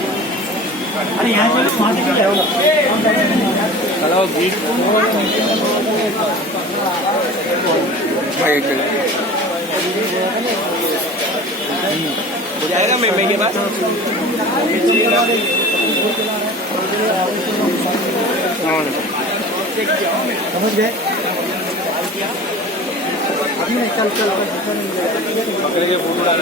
अरे यहाँ चलो वहाँ से क्या होगा? हेलो गीत हो जाएगा मेमे के बाद समझ गए? चल चल पकड़ के फोटो डाल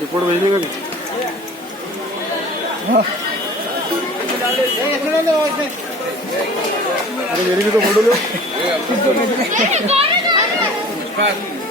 रिपोर्ट भेजने का अरे मेरी भी तो फोटो लो।